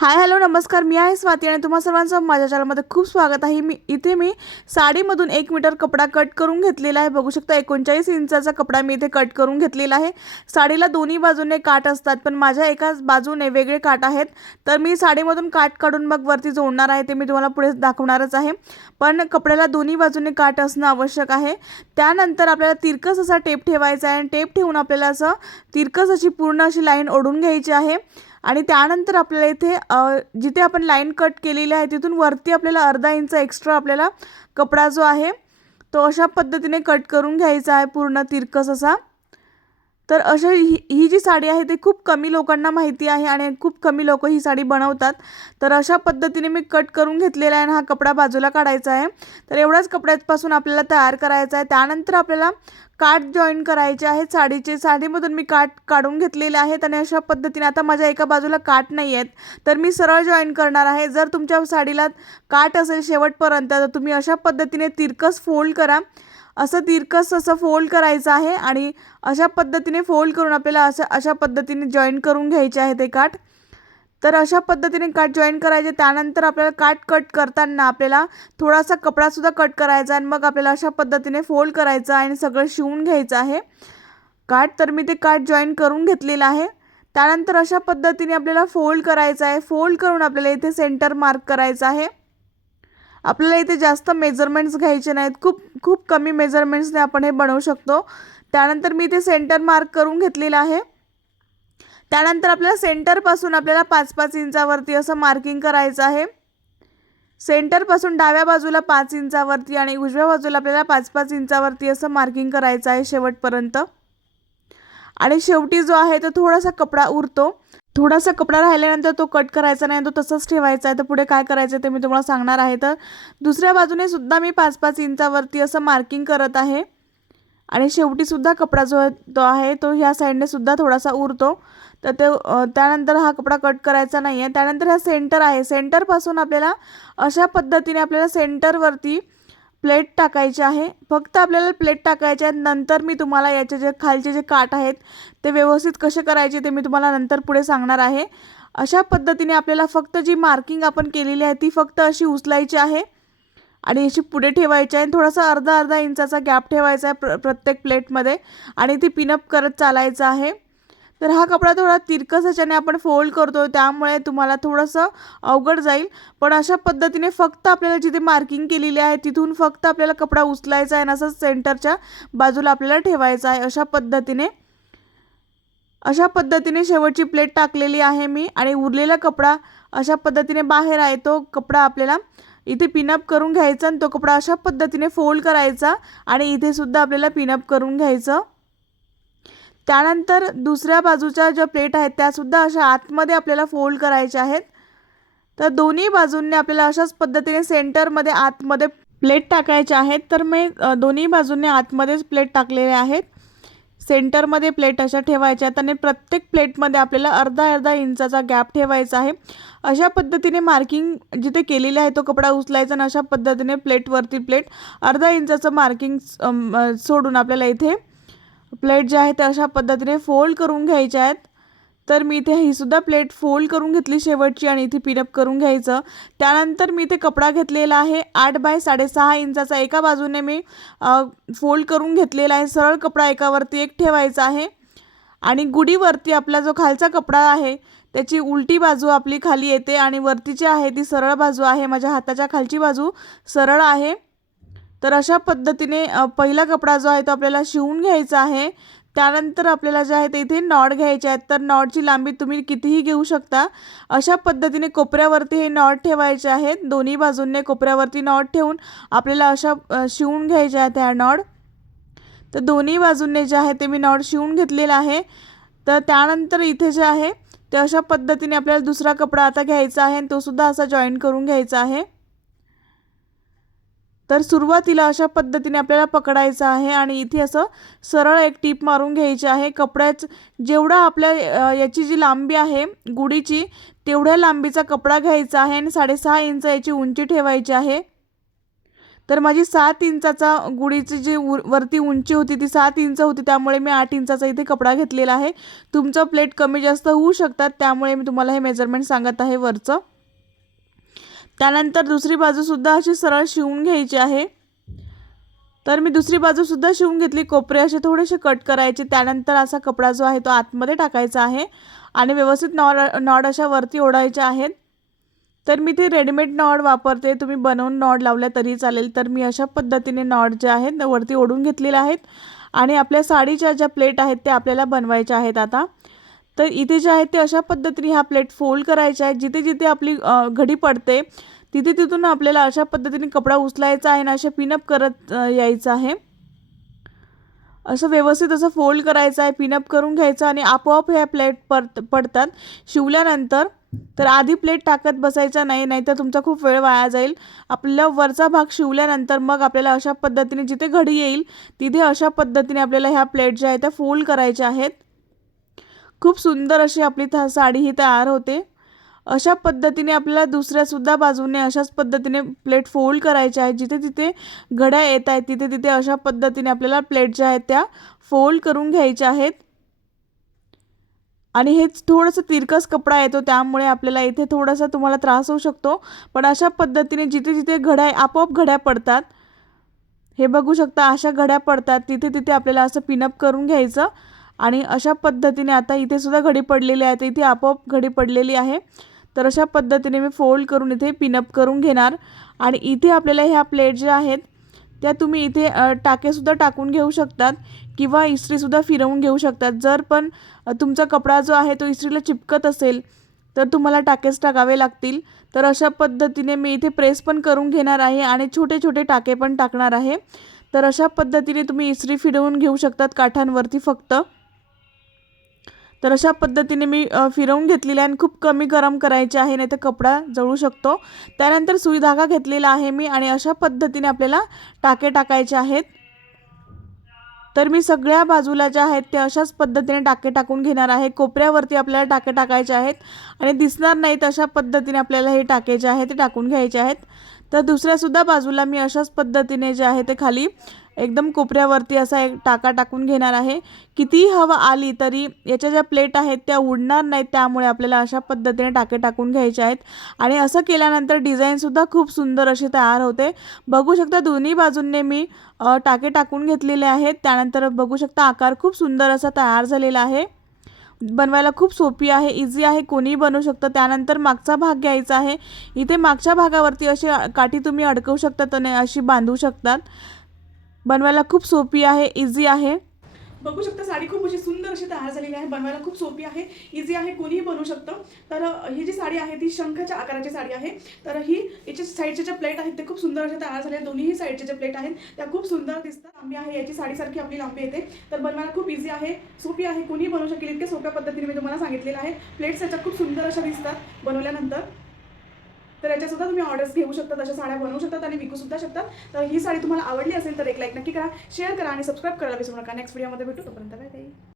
Hi hello नमस्कार. मी आहे स्वाती आणि तुम्हा सर्वांचं माझ्या चॅनलमध्ये खूप स्वागत आहे. मी इथे मी साडीमधून एक मीटर कपडा कट करून घेतलेला आहे. बघू शकता एकोणचाळीस इंचाचा कपडा मी इथे कट करून घेतलेला आहे. साडीला दोन्ही बाजूने काट असतात पण माझ्या एकाच बाजूने वेगळे काठ आहेत. तर मी साडीमधून काठ काढून मग वरती जोडणार आहे ते मी तुम्हाला पुढे दाखवणारच आहे. पण कपड्याला दोन्ही बाजूने काट असणं आवश्यक आहे. त्यानंतर आपल्याला तिरकस असा टेप ठेवायचा आहे आणि टेप ठेवून आपल्याला असं तिरकस अशी पूर्ण अशी लाईन ओढून घ्यायची आहे. आणि त्यानंतर आपल्याला इथे जिथे आपण लाईन कट केलेली आहे तिथून वरती आपल्याला अर्धा इंच एक्स्ट्रा आपल्याला कपडा जो आहे तो अशा पद्धतीने कट करून घ्यायचा आहे पूर्ण तिरकस असा. तर अशा ही ही जी साडी आहे ती खूप कमी लोकांना माहिती आहे आणि खूप कमी लोक ही साडी बनवतात. तर अशा पद्धतीने मी कट करून घेतलेला आहे आणि हा कपडा बाजूला काढायचा आहे. तर एवढ्याच कपड्यापासून आपल्याला तयार करायचा आहे. त्यानंतर आपल्याला काठ जॉईन करायचे आहेत साडीचे. साडीमधून मी काठ काढून घेतलेले आहेत आणि अशा पद्धतीने आता माझ्या एका बाजूला काठ नाही आहेत. तर मी सरळ जॉईन करणार आहे. जर तुमच्या साडीला काठ असेल शेवटपर्यंत तर तुम्ही अशा पद्धतीने तिरकस फोल्ड करा. असं तिरकस असं फोल्ड करायचं आहे आणि अशा पद्धतीने फोल्ड करून आपल्याला असं अशा पद्धतीने जॉईन करून घ्यायचे आहे ते काठ तर अशा पद्धतीने काठ जॉईन करायचे त्यानंतर आपल्याला काठ कट करताना आपल्याला थोडासा कपडासुद्धा कट करायचा आणि मग आपल्याला अशा पद्धतीने फोल्ड करायचा आणि सगळं शिवून घ्यायचं आहे. काठ तर मी ते काठ जॉईन करून घेतलेलं आहे. त्यानंतर अशा पद्धतीने आपल्याला फोल्ड करायचं आहे. फोल्ड करून आपल्याला इथे सेंटर मार्क करायचं आहे. आपल्याला इथे जास्त मेजरमेंट्स घ्यायचे नाहीत. खूप खूप कमी मेजरमेंट्सने आपण हे बनवू शकतो. त्यानंतर मी इथे सेंटर मार्क करून घेतलेलं आहे. त्यानंतर आपल्याला सेंटरपासून आपल्याला पाच पाच इंचावरती असं मार्किंग करायचं आहे. सेंटरपासून डाव्या बाजूला पाच इंचावरती आणि उजव्या बाजूला आपल्याला पाच पाच इंचावरती असं मार्किंग करायचं आहे शेवटपर्यंत. आणि शेवटी जो आहे तो थोडासा कपडा उरतो. थोडासा कपडा राहिल्यानंतर तो कट करायचा नाही तो तसंच ठेवायचा आहे. तर पुढे काय करायचं ते मी तुम्हाला सांगणार आहे. तर दुसऱ्या बाजूने सुद्धा मी पाच पाच इंचावरती असं मार्किंग करत आहे. आणि शेवटीसुद्धा कपडा जो तो आहे तो ह्या साईडने सुद्धा थोडासा उरतो. तर ते त्यानंतर हा कपडा कट करायचा नाही आहे त्यानंतर हा सेंटर आहे. सेंटरपासून आपल्याला अशा पद्धतीने आपल्याला सेंटरवरती प्लेट टाकायची आहे. फक्त आपल्याला प्लेट टाकायचे आहेत नंतर मी तुम्हाला याचे जे खालचे जे काठ आहेत ते व्यवस्थित कसे करायचे ते मी तुम्हाला नंतर पुढे सांगणार आहे. अशा पद्धतीने आपल्याला फक्त जी मार्किंग आपण केलेली आहे ती फक्त अशी उचलायची आहे. आणि अशी पुढे ठेवायची आहे. थोडासा अर्धा अर्धा इंचाचा गॅप ठेवायचा आहे प्र प्रत्येक प्लेटमध्ये. आणि ती पिनअप करत चालायचं आहे. तर हा कपडा थोडा तिरकस ह्याच्याने आपण फोल्ड करतो त्यामुळे तुम्हाला थोडंसं अवघड जाईल. पण अशा पद्धतीने फक्त आपल्याला जिथे मार्किंग केलेली आहे तिथून फक्त आपल्याला कपडा उचलायचा आहे आणि असंच सेंटरच्या बाजूला आपल्याला ठेवायचा आहे. अशा पद्धतीने अशा पद्धतीने शेवटची प्लेट टाकलेली आहे मी आणि उरलेला कपडा अशा पद्धतीने बाहेर आहे. तो कपडा आपल्याला इथे पिनअप करून घ्यायचा आणि तो कपडा अशा पद्धतीने फोल्ड करायचा आणि इथे सुद्धा आपल्याला पिनअप करून घ्यायचं. त्यानंतर दुसऱ्या बाजूच्या ज्या प्लेट आहेत त्यासुद्धा अशा आतमध्ये आपल्याला फोल्ड करायच्या आहेत. तर दोन्ही बाजूंनी आपल्याला अशाच पद्धतीने सेंटरमध्ये आतमध्ये प्लेट टाकायच्या आहेत. तर मी दोन्ही बाजूंनी आतमध्येच प्लेट टाकलेले आहेत. सेंटरमध्ये प्लेट अशा ठेवायच्या आहेत आणि प्रत्येक प्लेटमध्ये आपल्याला अर्धा अर्धा इंचाचा गॅप ठेवायचा आहे. अशा पद्धतीने मार्किंग जिथे केलेले आहे तो कपडा उचलायचा आणि अशा पद्धतीने प्लेटवरती प्लेट अर्धा इंचाचं मार्किंग सोडून आपल्याला इथे प्लेट जे आहे ते अशा पद्धतीने फोल्ड करून घ्यायच्या आहेत. तर मी इथे ही सुद्धा प्लेट फोल्ड करून घेतली शेवटची आणि इथे पिनअप करून घ्यायचं. त्यानंतर मी इथे कपडा घेतलेला आहे. आठ बाय साडेसहा इंचाचा एका बाजूने मी फोल्ड करून घेतलेला आहे. सरळ कपडा एकावरती एक ठेवायचा आहे. आणि गुडीवरती आपला जो खालचा कपडा आहे त्याची उलटी बाजू आपली खाली येते आणि वरती जी आहे ती सरळ बाजू आहे. माझ्या हाताच्या खालची बाजू सरळ आहे. तर अशा पद्धतीने पहिला कपडा जो आहे तो आपल्याला शिवून घ्यायचा आहे. त्यानंतर आपल्याला जे आहे ते इथे नॉट घ्यायचे आहेत. तर नॉटची लांबी तुम्ही कितीही घेऊ शकता. अशा पद्धतीने कोपऱ्यावरती हे नॉट ठेवायचे आहेत. दोन्ही बाजूंनी कोपऱ्यावरती नॉट ठेवून आपल्याला अशा शिवून घ्यायच्या आहेत ह्या नॉट. तर दोन्ही बाजूंनी जे आहे ते मी नॉट शिवून घेतलेलं आहे. तर त्यानंतर इथे जे आहे ते अशा पद्धतीने आपल्याला दुसरा कपडा आता घ्यायचा आहे आणि तो सुद्धा असा जॉईन करून घ्यायचा आहे. तर सुरुवातीला अशा पद्धतीने आपल्याला पकडायचं आहे आणि इथे असं सरळ एक टीप मारून घ्यायची आहे. कपड्याच जेवढा आपल्या याची जी लांबी आहे गुढीची तेवढ्या लांबीचा कपडा घ्यायचा आहे आणि साडेसहा इंच याची उंची ठेवायची आहे. तर माझी सात इंचाचा गुढीची जी उ वरती उंची होती ती सात इंच होती त्यामुळे मी आठ इंचाचा इथे कपडा घेतलेला आहे. तुमचं प्लेट कमी जास्त होऊ शकतात त्यामुळे मी तुम्हाला हे मेजरमेंट सांगत आहे वरचं. त्यानंतर दुसरी बाजूसुद्धा अशी सरळ शिवून घ्यायची आहे. तर मी दुसरी बाजूसुद्धा शिवून घेतली. कोपरे असे थोडेसे कट करायचे. त्यानंतर असा कपडा जो आहे तो आतमध्ये टाकायचा आहे आणि व्यवस्थित नॉड नॉड अशा वरती ओढायच्या आहेत. तर मी ते रेडीमेड नॉड वापरते. तुम्ही बनवून नॉड लावल्या तरी चालेल. तर मी अशा पद्धतीने नॉड जे आहेत वरती ओढून घेतलेले आहेत आणि आपल्या साडीच्या ज्या प्लेट आहेत त्या आपल्याला बनवायच्या आहेत आता. तर इथे जे आहेत ते अशा पद्धतीने ह्या प्लेट फोल्ड करायच्या आहेत. जिथे जिथे आपली घडी पडते तिथे तिथून आपल्याला अशा पद्धतीने कपडा उचलायचा आहे ना अशा पिनअप करत यायचं आहे. असं व्यवस्थित असं फोल्ड करायचं आहे पिनअप करून घ्यायचं आणि आपोआप ह्या प्लेट पडत पडतात. शिवल्यानंतर तर आधी प्लेट टाकत बसायचा नाही नाहीतर तुमचा खूप वेळ वाया जाईल. आपल्या वरचा भाग शिवल्यानंतर मग आपल्याला अशा पद्धतीने जिथे घडी येईल तिथे अशा पद्धतीने आपल्याला ह्या प्लेट ज्या आहेत त्या फोल्ड करायच्या आहेत. खूप सुंदर अशी आपली था साडी ही तयार होते. अशा पद्धतीने आपल्याला दुसऱ्यासुद्धा बाजूने अशाच पद्धतीने प्लेट फोल्ड करायच्या आहेत. जिथे तिथे घड्या येत आहेत तिथे तिथे अशा पद्धतीने आपल्याला प्लेट ज्या आहेत त्या फोल्ड करून घ्यायच्या आहेत. आणि हेच थोडंसं तिरकस कपडा येतो त्यामुळे आपल्याला इथे थोडासा तुम्हाला त्रास होऊ शकतो. पण अशा पद्धतीने जिथे जिथे घड्या आपोआप घड्या पडतात हे बघू शकता अशा घड्या पडतात तिथे तिथे आपल्याला असं पिनअप करून घ्यायचं. आणि अशा पद्धतीने आता इथे सुद्धा घडी पडलेली आहे तर इथे आपोआप घडी पडलेली आहे. तर अशा पद्धतीने मी फोल्ड करून इथे पिनअप करून घेणार. आणि इथे आपल्याला ह्या प्लेट ज्या आहेत त्या तुम्ही इथे टाकेसुद्धा टाकून घेऊ शकतात किंवा इस्त्रीसुद्धा फिरवून घेऊ शकतात. जर पण तुमचा कपडा जो आहे तो इस्त्रीला चिपकत असेल तर तुम्हाला टाकेस टाकावे लागतील. तर अशा पद्धतीने मी इथे प्रेस पण करून घेणार आहे आणि छोटे छोटे टाके पण टाकणार आहे. तर अशा पद्धतीने तुम्ही इस्त्री फिरवून घेऊ शकतात काठांवरती फक्त. तर अशा पद्धतीने मी फिरवून घेतलेली आहे आणि खूप कमी गरम करायचे आहे नाही तर कपडा जळू शकतो. त्यानंतर सुई धागा घेतलेला आहे मी आणि अशा पद्धतीने आपल्याला टाके टाकायचे आहेत. तर मी सगळ्या बाजूला ज्या आहेत त्या अशाच पद्धतीने टाके टाकून घेणार आहे. कोपऱ्यावरती आपल्याला टाके टाकायचे आहेत आणि दिसणार नाहीत अशा पद्धतीने आपल्याला हे टाके जे आहे ते टाकून घ्यायचे आहेत. तर दुसऱ्यासुद्धा बाजूला मी अशाच पद्धतीने जे आहे ते खाली एकदम कोपऱ्यावरती असा एक टाका टाकून घेणार आहे. कितीही हवा आली तरी याच्या ज्या प्लेट आहेत त्या उडणार नाहीत त्यामुळे आपल्याला अशा पद्धतीने टाके टाकून घ्यायचे आहेत. आणि असं केल्यानंतर डिझाईनसुद्धा खूप सुंदर अशी तयार होते. बघू शकता दोन्ही बाजूंनी मी टाके टाकून घेतलेले आहेत. त्यानंतर बघू शकता आकार खूप सुंदर असा तयार झालेला आहे. बनवायला खूप सोपी आहे इझी आहे कोणीही बनवू शकतं. त्यानंतर मागचा भाग घ्यायचा आहे. इथे मागच्या भागावरती अशी काठी तुम्ही अडकवू शकता आणि अशी बांधू शकतात. बनवायला खूप सोपी आहे इझी आहे. बघू शकता साडी खूप अशी सुंदर अशी तयार झालेली आहे बनवायला खूप सोपी आहे इझी आहे कोणीही बनवू शकतं. तर ही जी साडी आहे ती शंखाच्या आकाराची साडी आहे. तर ही याच्या साईडचे ज्या प्लेट आहेत ते खूप सुंदर अशा तयार झाले दोन्हीही साईडचे ज्या प्लेट आहेत त्या खूप सुंदर दिसतात. लांबी आहे याची साडीसारखी आपली लांबी येते. तर बनवायला खूप इझी आहे सोपी आहे कोणीही बनवू शकेल. इतक्या सोप्या पद्धतीने मी तुम्हाला सांगितलेलं आहे. प्लेट्स याच्या खूप सुंदर अशा दिसतात बनवल्यानंतर. तर याच्यासुद्धा तुम्ही ऑर्डर्स घेऊ शकता अशा साड्या बनवू शकतात आणि विकू सुद्धा शकतात. तर ही साडी तुम्हाला आवडली असेल तर एक लाईक नक्की करा शेअर करा आणि सबस्क्राईब करायला विसरू नका. नेक्स्ट व्हिडिओमध्ये भेटू तोपर्यंत काय